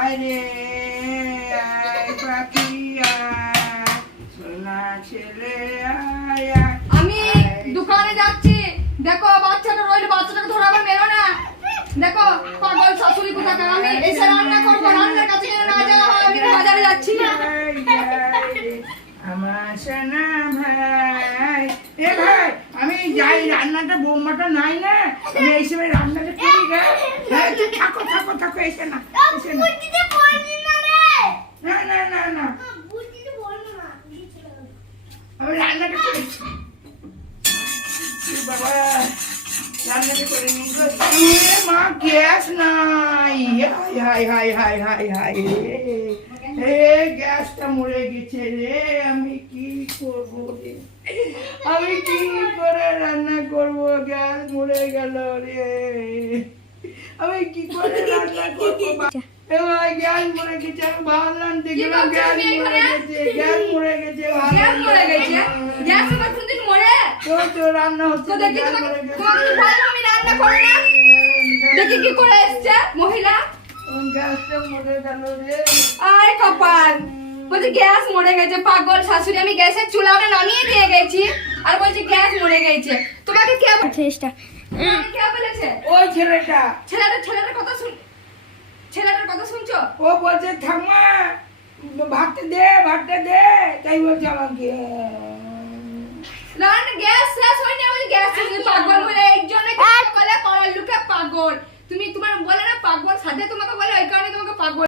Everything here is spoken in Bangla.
আরে আয় পাখি আয়, সোনা ছেলে আয় আয়। আমি দোকানে যাচ্ছি, দেখো বাচ্চাটা রইল, বাচ্চাটাকে ধরে আবার মেরো না। দেখো পাগল শাশুড়ি কোথাকার, আমি এসে রান্না করবো, রান্নার কাছে যেন না যাওয়া হয়, আমি বাজারে যাচ্ছি। আমার সোনা ভাই, এ ভাই আমি যাই, রান্নাটা বৌমাটা নাই না, আমি এই সময় রান্নাটা করি গে। হ্যাঁ তুই থাকো থাকো থাকো, এসে না এসে না। না না না না, আমি রান্নাটা করেছি। বাবা রান্নাটা করে নিই গো। এ মা গ্যাস নাই, high high high high high রে, গ্যাসটা মরে গেছে রে, আমি কি করব রে, আমি কি করে রান্না করব, গ্যাস মরে গেল রে, আমি কি করে রান্না করব। এ ভাই গ্যাস মরে গেছে, আমি ভাবলাম দেখলাম গ্যাস মরে গেছে, গ্যাস মরে গেছে, গ্যাস মরে গেছে, গ্যাস আমার কোনদিন মরে? তো রান্না হচ্ছে, তো দেখি গ্যাস তোমাকে মরে গেছে। তোমাকে তো বললাম আমি রান্না করি না। দেখি কি করে এসছে মহিলা। গ্যাসটা মরে গেল রে। আয় কপাল, বলছি গ্যাস মরে গেছে। পাগল শাশুড়ি, আমি গ্যাসের চুলাটা নামিয়ে দিয়ে গেছি আর বলছি গ্যাস মরে গেছে। তোমাকে কে বলেছে? কে বলেছে? ওই ছেলেটা ছেলেটার কথা শুনছো? ও বলছে ঠাম্মা ভাতটা দে, তাই বলছে আমাকে। রান্না গ্যাস শেষ হয়নি, আমি গ্যাস শেষ হয়নি। পাগল বলে এই জন্য বলে পাড়ার লোকে পাগল। তুমি তোমার বলে না পাগল, সাথে তোমাকে বলে ওই কারণে তোমাকে পাগল।